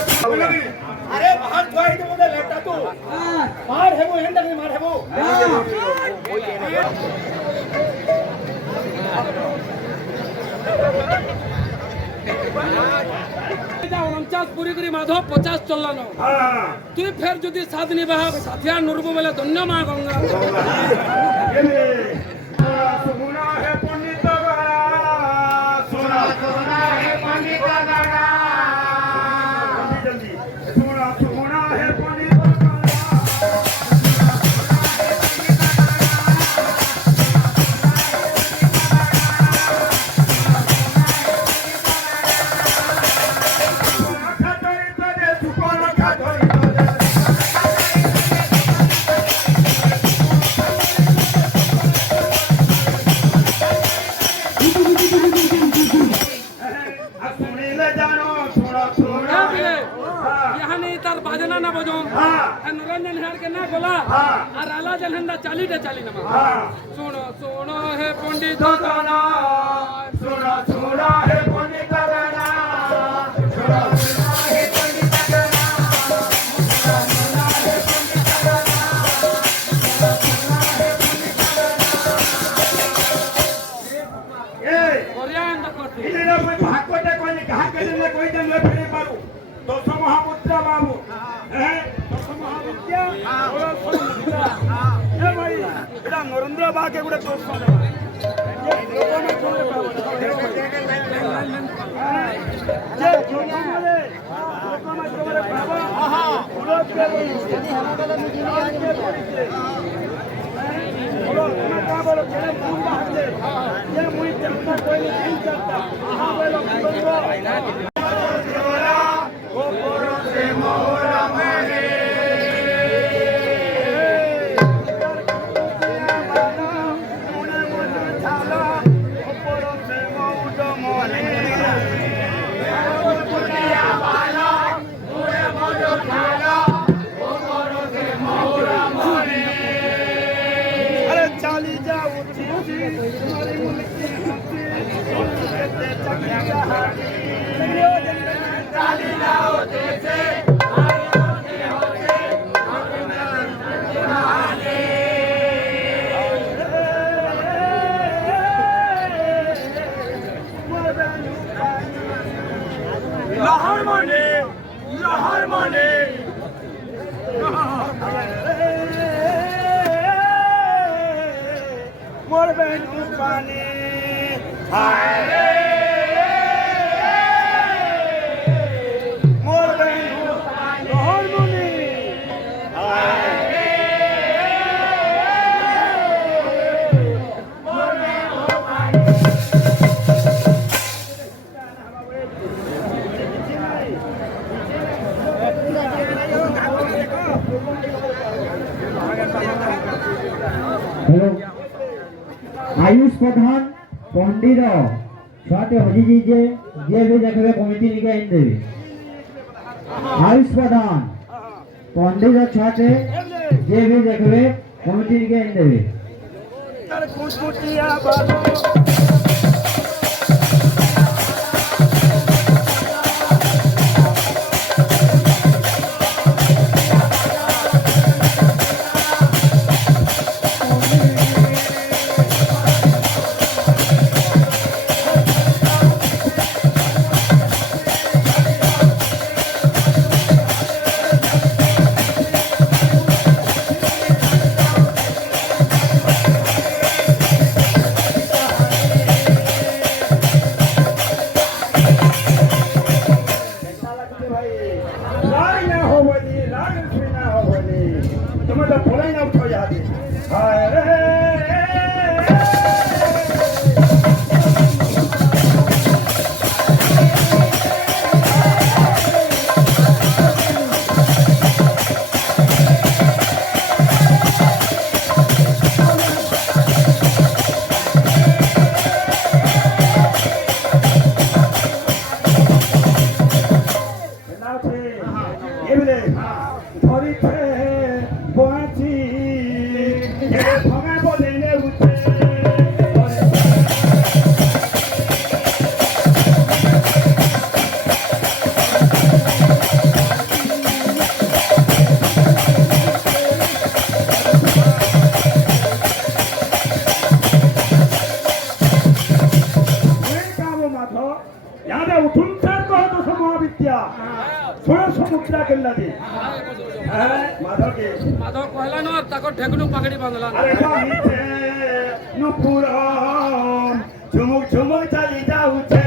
अरे बाहर थोड़ी तो मुझे लेटा तू मार है वो हैंडल नहीं मार है वो पूरी करी माधव 50 चलन तु फिर जदि साथ नहीं बहा साथिया नुरबो बेले धन्य मां गंगा सुना है पंडित गणा सुना है पंडित गणा जल्दी सुना है पंडित बाजना ना बजो निरंजन हार के ना बोला और आला जलहंदा 40 नमा सुनो सुनो है पंडित गणा सुना है पंडित गणा सुना है पंडित गणा सुना है पंडित गणा ए कोरियान करती इले ना कोई भागवत कोई कहा के ले कोई जन ले फिरे मारू दस महापुत्र बाबू हैं दस महापुत्र और मुद्रा ए भाई एटा नरेंद्र बा के गुडे दोस्त ये लोगों में छोड़े जे लोगों में छोड़े बाबा हां बोलो के बोलो मैं का बोलो के तुम बाहर से ये मुई चलता कोई नहीं चलता हां बोलो बोलो लहर माने मोर बहन पानी हाय मोर बहन लहर माने आयुष प्रधान पंडित छुआटे हजि जे भी देखबे कमिटी निके इन देबे आयुष प्रधान पंडित छुआटे जे भी देखबे कमिटी निके इन देबे କେନ୍ତା ଦି ମାଧବ କେ ମାଧବ କହିଲା ନ ତାକୁ ଢେକଣୁ ପାଗଡ଼ି ବାନ୍ଧଲା ଆରେ ମିଛେ ନୁପୁର ଝୁମୁକ ଝୁମୁକ ଚାଲି ଯାଉଛେ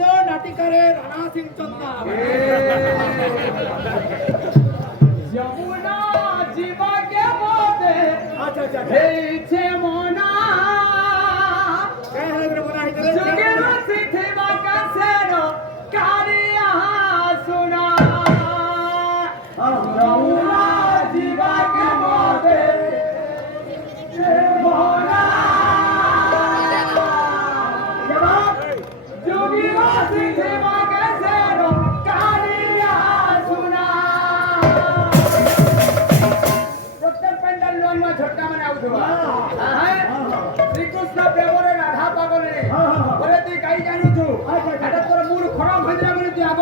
ସତ୍ୟ ନାଟିକାରେ ରାଣା ସିଂ ଚନ୍ଦା ଯମୁନା ଯିବା କେ ବୋଧେ ହେଇଛେ ମନା ଯୋଗେର ସିଥିବା କାସେର କାରିଆ ସୁନା ଯମୁନା ଯିବା କେ ବୋଧେ ମନା ଯୋଗେର ସିଥିବା କାସେର କାରିଆ ସୁନା প্রত্যেক পেন্ডাল নয় ঝটকা মানে আউথবা শ্রীকৃষ্ণ প্রেমরে রাধা পাগলে বলে তুই গাই জানুছু এটা তোর মুড খরাপ হয়ে যাবে বলে তুই আগ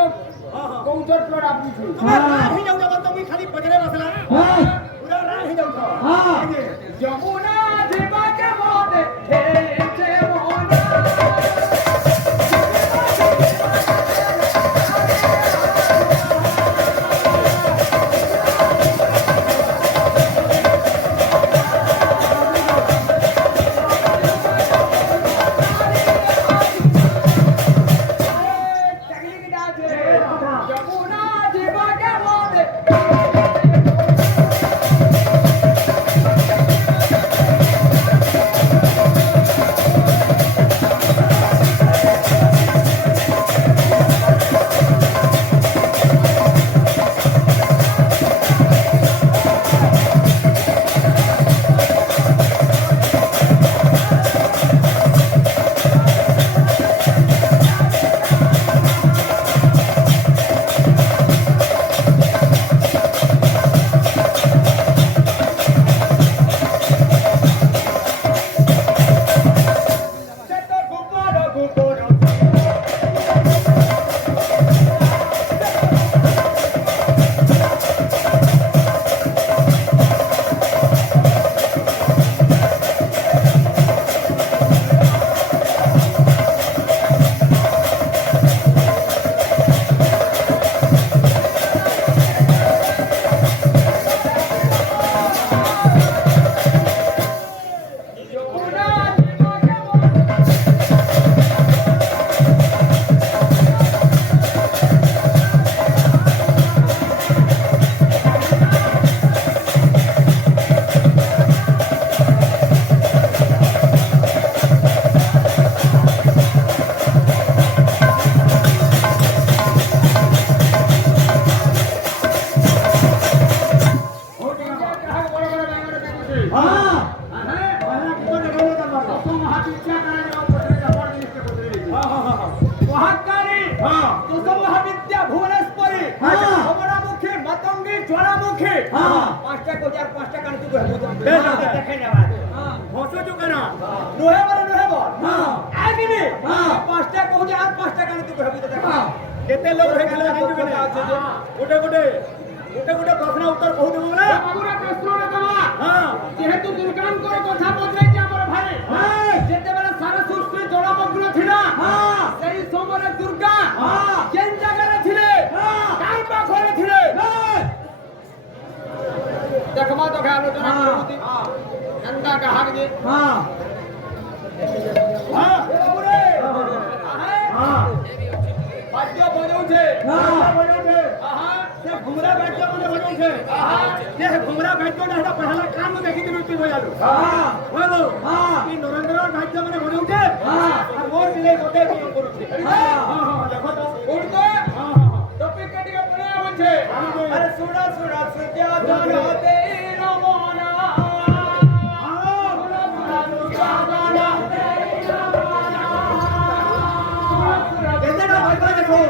কৌচর প্লট আপুছু তুমি রাহি যাও না তুমি খালি পজরে বসলা পুরা রাহি যাও যমুনা জীবাকে মনে হেছে মনা যমুনা জীবাকে মনে পাঁচটা কোজার পাঁচটা কান তুই দেখে যাবা হসো তো কেন নহে বলে নহে বল আইবি পাঁচটা কোজা আর পাঁচটা কান তুই ভাবি তো দেখা কেতে লোক হয়ে গেল জানি কেন আছে যে গোটে গোটে প্রশ্ন উত্তর কহু দেব বলে পুরা প্রশ্ন রে দেবা যেহেতু দুর্গাঙ্কর কথা বদলাইছে আমার ভাই যেতেবেলা সারা সৃষ্টি জড়মগ্ন ছিলা সেই সময়ে দুর্গা কোন জায়গায় ছিলে কার পাখরে ছিলে দেখমা তো আলোচনা করুতি গঙ্গা কাহার যে বাদ্য বজাউছে से घुमरा बाद्य मने बजाउछे से घुमरा बाद्य ना हेटा पहला काम देखि के रुति बजालु बोलो ई नरेंद्र बाद्य मने बजाउछे और मोर दिले गोटे नियम करूछे देखो तो उड़ तो टॉपिक कटी के पड़े आवछे अरे सुड़ा सुड़ा सुत्या जन होते रमना सुड़ा सुड़ा सुत्या जन होते रमना केतेटा भाई देखो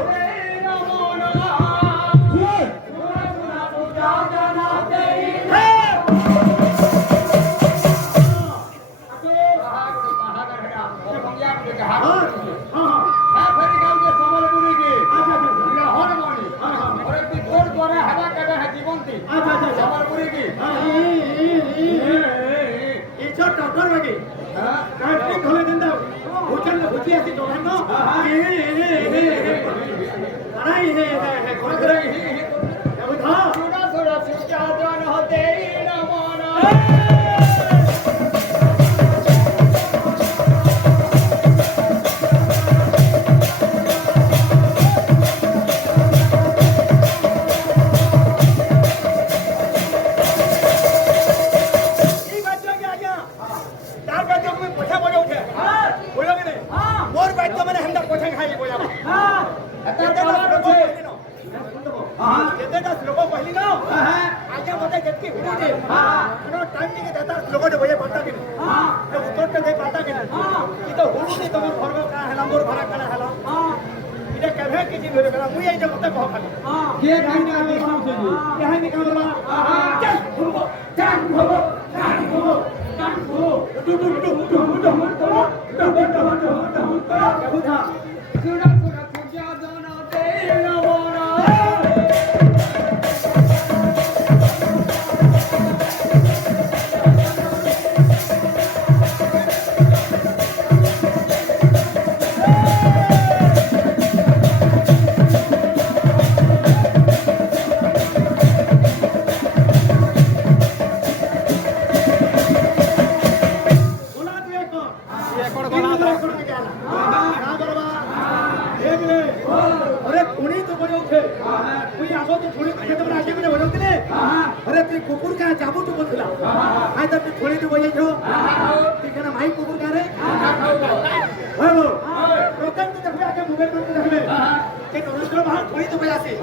संबलपुरी की इच्छा डॉक्टर लगी काटली खोले देंदा भूचल भूची ऐसी डॉक्टर नो अरे ये खोले करे अब था सोडा सोडा सुचा जान होते न माना की हुडे नो टाइम के देता लोगों ने भैया पता कि तो उत्तर ते दे पता कि कि तो हुडे तुम घर में का हला मोर भरा कला हला इने कहे कि जी मेरे कला मुई आई जब तक कह खाली के कहीं ना काम से जी यहां में काम चल घुमो डू सुना पूजा जाना दे नवाना अरे तू कुकुर का जाबू तू बोलला आय तर तू थोडी तू बोले छो तिकना माई कुकुर का रे हो रोकन तू देखबे आके मोबाइल पर देखबे के नरेंद्र भाई थोडी तू बोले आसी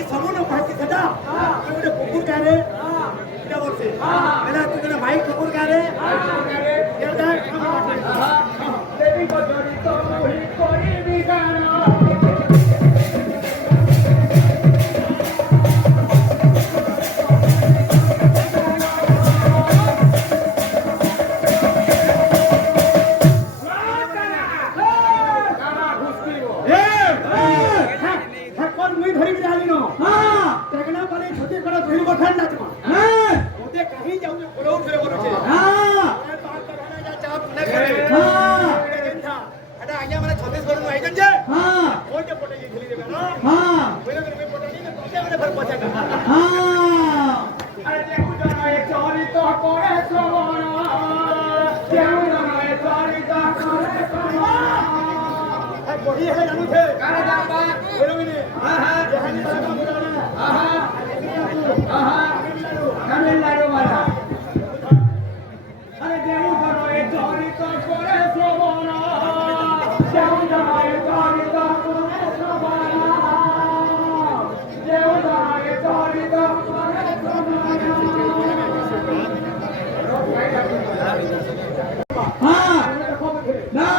ई सबु न कहती सेटा तू गोटे कुकुर का रे इटा बोलसे एला तू कना माई कुकुर का रे ये देख देवी को जोड़ी तो मोही कोई भी गाना वही है जानू थे कारे जाबा बोलो ने जहानी वाला काम करना तमिलनाडु वाला अरे देऊ जनो ए चोरी तो करे सोना देऊ जनो ए चोरी तो करे सोना देऊ जनो ए चोरी तो करे सोना हां ना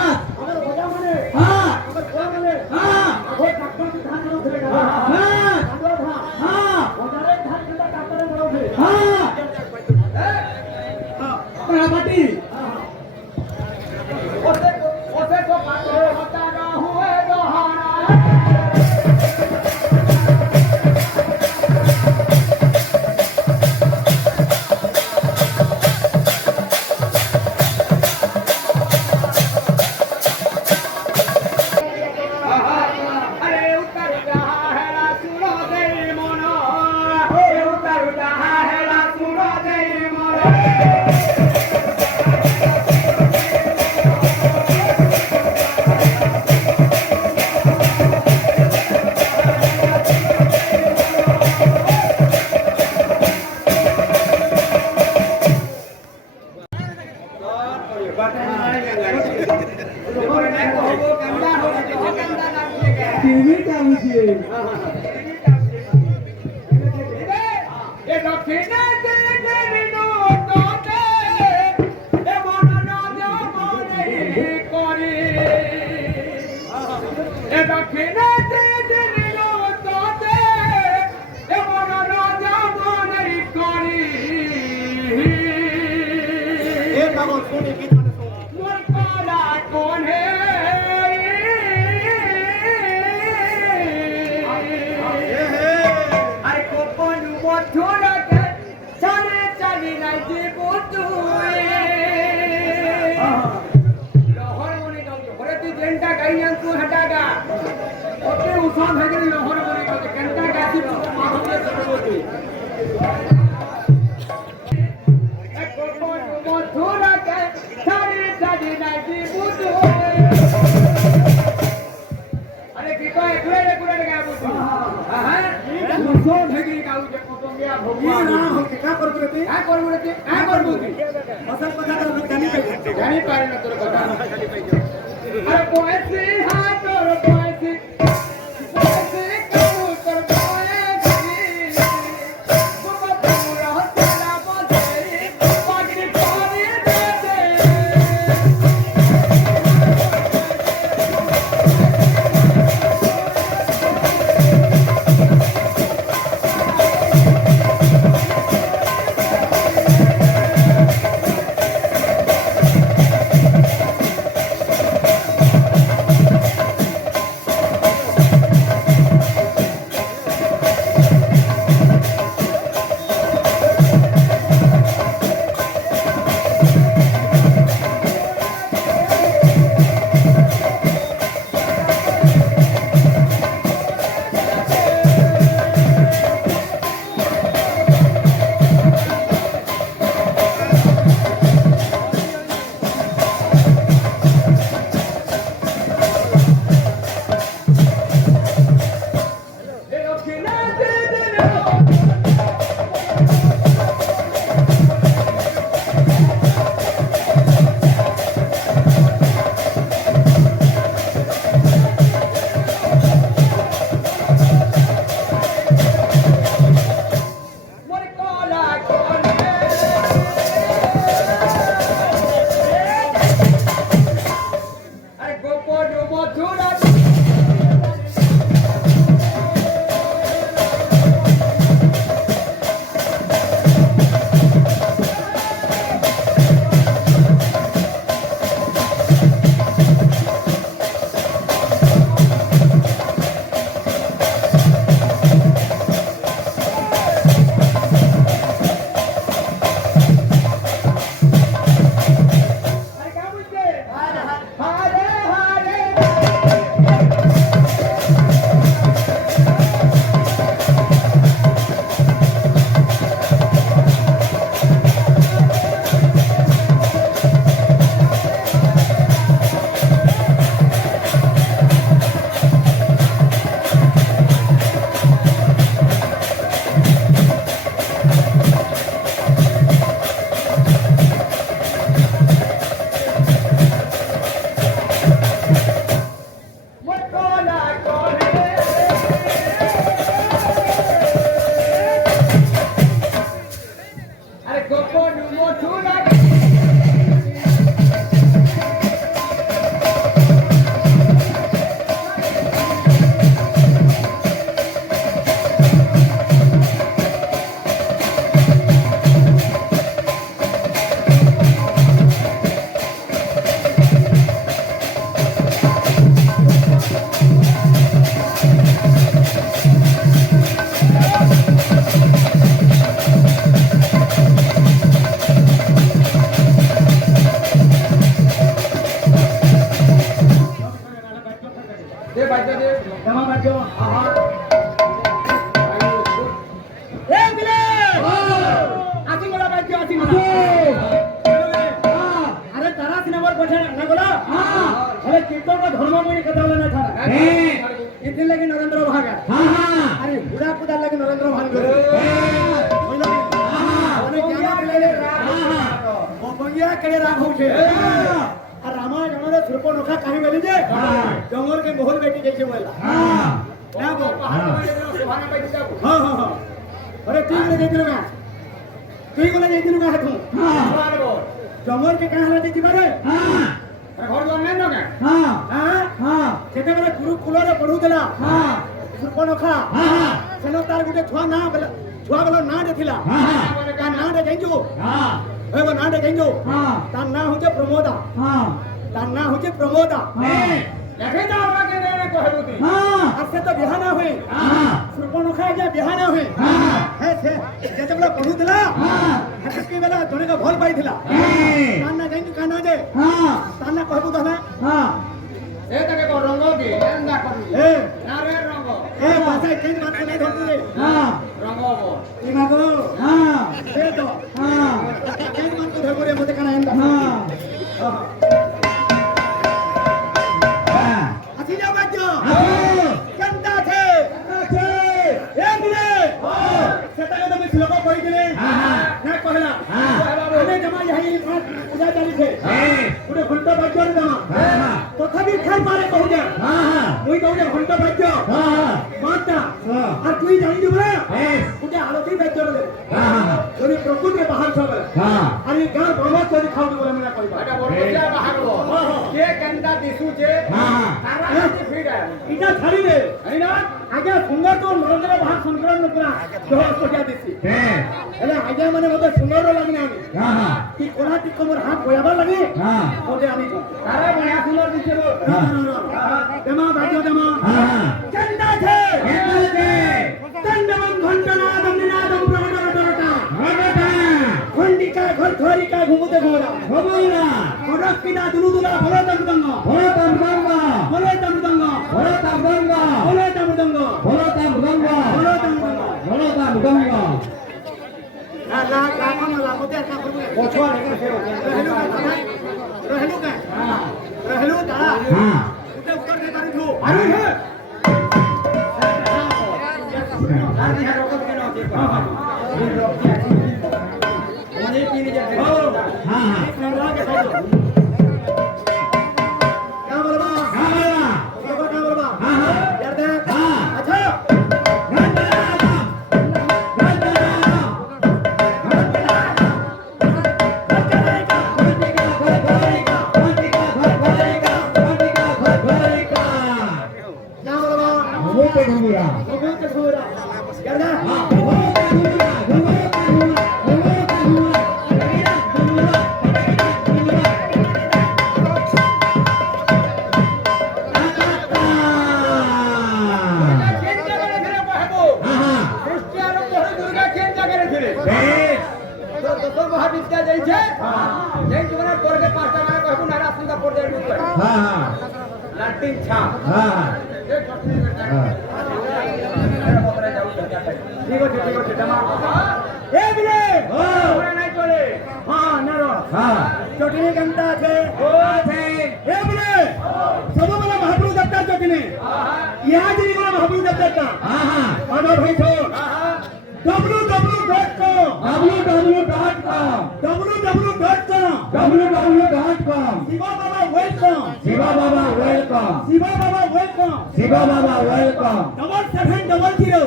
बाजो दे जमा बाजो हां ए बिले आसी गोला बाजो आसी गोला अरे तारा सिनेमार पछे ना गोला हां अरे कीर्तन का धर्म में कथा ना था इतने लगे नरेंद्र भागा हां हां अरे बुढ़ा पुदा लगे नरेंद्र भाग गए अरे क्या ले हां ओ बंगिया करे राग होछे आ रामायण हमरे सुरपो नोखा काहे बेली जे जंगल के मोहर बेटी जैसे बोला हां ना वो पहाड़ में सुहाना बैठ जा हां हां हां अरे ठीक ले जइलो का तुई बोले जइलो का तू हां सुहाना बोल जंगल के कहां हला जी बारे हां अरे घर द्वार नहीं ना हां हां हां केते बेले गुरु कुल रे पढु देला हां सुरपो नोखा हां हां सेनो तार गुटे छुआ ना बेला छुआ बेला ना देथिला हां हां का ना दे जइजो हां ए वो ना दे जइजो हां ता ना होचे प्रमोदा हां ता ना होचे प्रमोदा हां देखे जा हमरा के रे कहबुती हां असे तो बिहाना होई हां सुरपो नोखा जा बिहाना होई हां हे से जेते बेला पढु देला हां हटके बेला जोने का भल पाई थिला ता ना जइजो काना जे हां ता ना कहबु दना हां ए तके को रंग के एंदा करू ए ना रे रंग ए भाषा चेंज मत नहीं धरतु रे हां रंग बो ई मागो हां ए तो हां चेंज मत धरबो रे मते काना एंदा हां हां आसी जा बाजो हां कंदा छे ए बिले हां सेटा के तुम श्लोक कहि दिले हां हां ना कहला हां अने जमा यही पूजा चाली छे हां गुटे घंटा बाजो रे जमा हां हां तथापि फेर मारे कहू जा हां हां मुई कहू जा घंटा बाजो हां हां माता हां आ तुई जानि दिबे गुटे आलोती बाजो रे हां हां जोनी प्रकृति के बाहर छबे हां अरे गां ब्रह्म चोरी खाउ बोले मना कहबा एटा बरगोजा बाहर हो के केंदा दिसु जे हां हां तारा हाथी फिरा इटा छाड़ी दे है ना आगे सुंदर तो नरेंद्र बाहर संकरण न पूरा दोस कोटिया दिसी हेले आगे माने मते सुंदर लागनी आनी हां हां की कोला टी कमर हाथ होयाबा लगी हां कोटे आनी तारा बढ़िया सुंदर दिसे रो देमा बाजो देमा हां हां चंदा छे चंदमन घंटनादम निनादम प्रवटरटा घटटा खंडिका घरथरिका घुमुते घोड़ा घोड़ा घोड़किना दुलुदुला भरतम दंग भरतम दंग भरतम दंग भरतम दंग भरतम दंग भरतम दंग भरतम दंग भरतम दंग ना ना काम मला मते का पोछवा लेके से रहलु का हां रहलु ता हां उते उत्तर दे पारी थू अरे हे हां हां रोको के न दे हां हां ये रोक ओने पीने जा हां हां नरवा के साइड क्या बोलबा हां बोलबा देखो क्या बोलबा हां हां यार दे हां अच्छा चटनी कंता छे ओ छे हे बोले सब वाला महाप्रभु दत्ता चटनी यहाँ जी वाला महाप्रभु दत्ता हां हां और भाई छो www.com शिवा बाबा वेलकम शिवा बाबा वेलकम शिवा बाबा वेलकम शिवा बाबा वेलकम 7700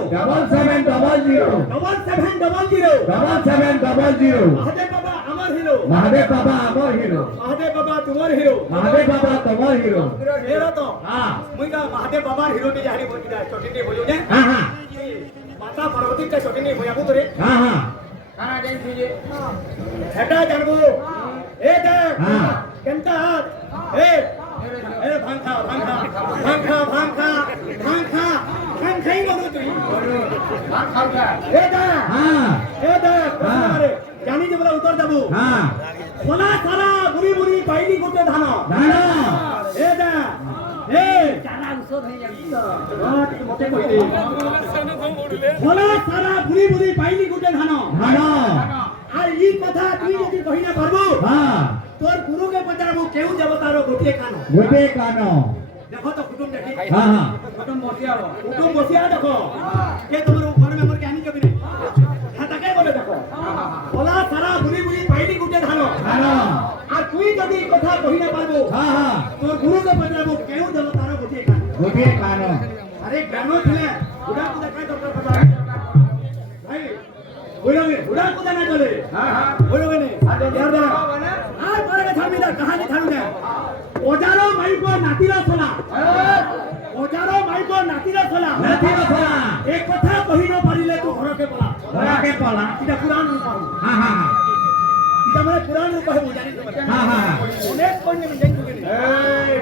महादेव बाबा अमर हीरो महादेव बाबा अमर हीरो महादेव बाबा तुम्हार हीरो महादेव बाबा तुम्हार हीरो हेरो तो हां मुइका महादेव बाबा हीरो ने जारी बोल दिया चटनी बोलो ने हां हां माता पार्वती का चटनी होयाबो तोरे हां हां काना जाई थीजे हेटा जानबो ए दे हां केंता ए भांखा ही बोलो तू भांखा ए दे अरे जानी जे बोला उतर देबो हां सोना सारा बुरी पाइली गोटे धान ए दे ए चारा মতে কইলে ভোলা সারা বুড়ি বুড়ি পাইলি গুটে ধান আর এই কথা তুই যদি কই না পারবো তোর গুরুকে পচারবো কেউ দেবতার গোটিয়ে কান দেখো তো কুটুম দেখি কুটুম বসিয়া দেখো কে তোমার ঘর মেম্বার কে আনি যাবি না হ্যাঁ তাকে বলে দেখো ভোলা সারা বুড়ি বুড়ি পাইলি গুটে ধান আর তুই যদি এই কথা কই না পারবো তোর গুরুকে পচারবো কেউ দেবতার গোটিয়ে কান আরে জ্ঞান ছিলে বুড়া কো দেখাই দরকার পড়া ভাই বুড়া কো জানা চলে বলবে নে আর পরে ছাড়বি না কাহানি ছাড়ু না ওজারো মাইকো নাতিরা সোলা এক কথা কহি ন পারিলে তু ঘরকে পলা এটা পুরাণ রূপ এটা মানে পুরাণ রূপ হে বুঝানি অনেক কইনে আমি জানি এই